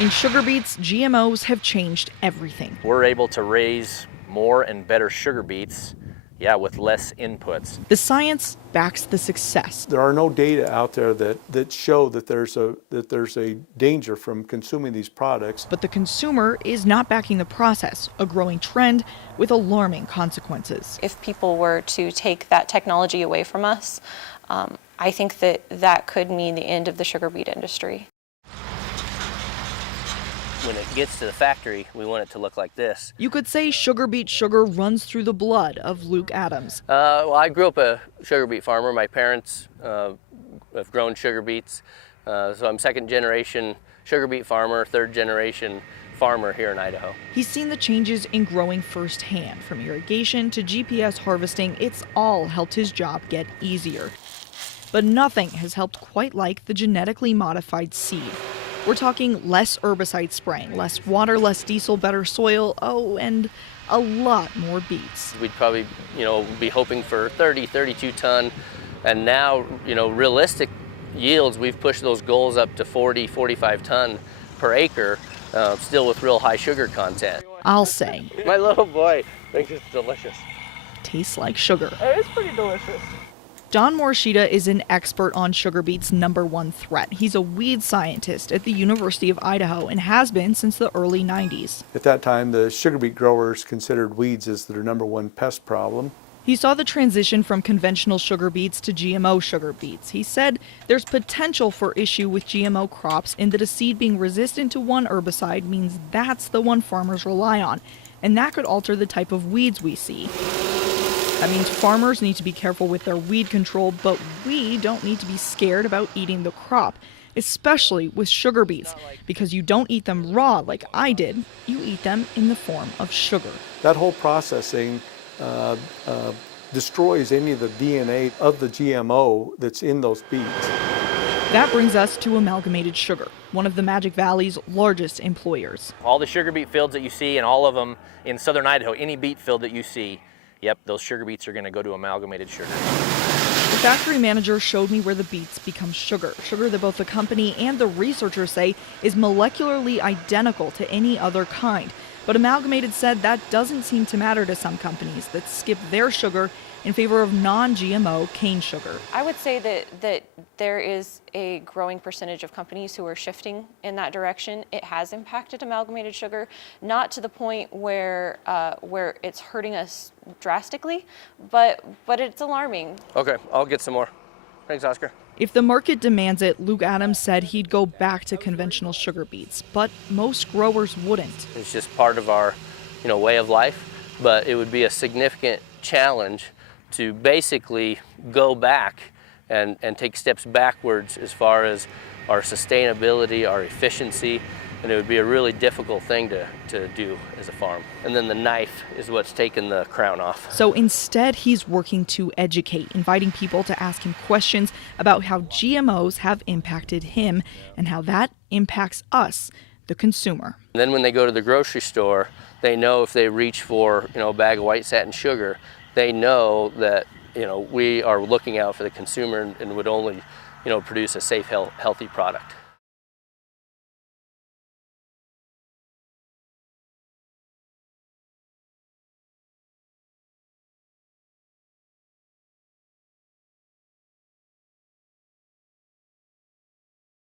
In sugar beets, GMOs have changed everything. We're able to raise more and better sugar beets, with less inputs. The science backs the success. There are no data out there that show that there's a danger from consuming these products. But the consumer is not backing the process, a growing trend with alarming consequences. If people were to take that technology away from us, I think that could mean the end of the sugar beet industry. When it gets to the factory, we want it to look like this. You could say sugar beet sugar runs through the blood of Luke Adams. Well, I grew up a sugar beet farmer. My parents have grown sugar beets. So I'm second generation sugar beet farmer, third generation farmer here in Idaho. He's seen the changes in growing firsthand. From irrigation to GPS harvesting, it's all helped his job get easier. But nothing has helped quite like the genetically modified seed. We're talking less herbicide spraying, less water, less diesel, better soil, and a lot more beets. We'd probably, be hoping for 30, 32 ton, and now, realistic yields, we've pushed those goals up to 40, 45 ton per acre, still with real high sugar content. I'll say. My little boy thinks it's delicious. Tastes like sugar. It is pretty delicious. Don Morishita is an expert on sugar beet's #1 threat. He's a weed scientist at the University of Idaho and has been since the early 90s. At that time, the sugar beet growers considered weeds as their #1 pest problem. He saw the transition from conventional sugar beets to GMO sugar beets. He said there's potential for issue with GMO crops in that a seed being resistant to one herbicide means that's the one farmers rely on, and that could alter the type of weeds we see. That means farmers need to be careful with their weed control, but we don't need to be scared about eating the crop, especially with sugar beets, because you don't eat them raw like I did, you eat them in the form of sugar. That whole processing destroys any of the DNA of the GMO that's in those beets. That brings us to Amalgamated Sugar, one of the Magic Valley's largest employers. All the sugar beet fields that you see, and all of them in southern Idaho, any beet field that you see, those sugar beets are going to go to Amalgamated Sugar. The factory manager showed me where the beets become sugar that both the company and the researchers say is molecularly identical to any other kind. But Amalgamated said that doesn't seem to matter to some companies that skip their sugar in favor of non-GMO cane sugar. I would say that there is a growing percentage of companies who are shifting in that direction. It has impacted Amalgamated Sugar, not to the point where it's hurting us drastically, but it's alarming. Okay, I'll get some more. Thanks, Oscar. If the market demands it, Luke Adams said he'd go back to conventional sugar beets, but most growers wouldn't. It's just part of our, way of life, but it would be a significant challenge to basically go back and take steps backwards as far as our sustainability, our efficiency, and it would be a really difficult thing to do as a farm. And then the knife is what's taken the crown off. So instead, he's working to educate, inviting people to ask him questions about how GMOs have impacted him and how that impacts us, the consumer. And then when they go to the grocery store, they know if they reach for, a bag of white satin sugar, they know that, we are looking out for the consumer and would only, produce a safe, healthy product.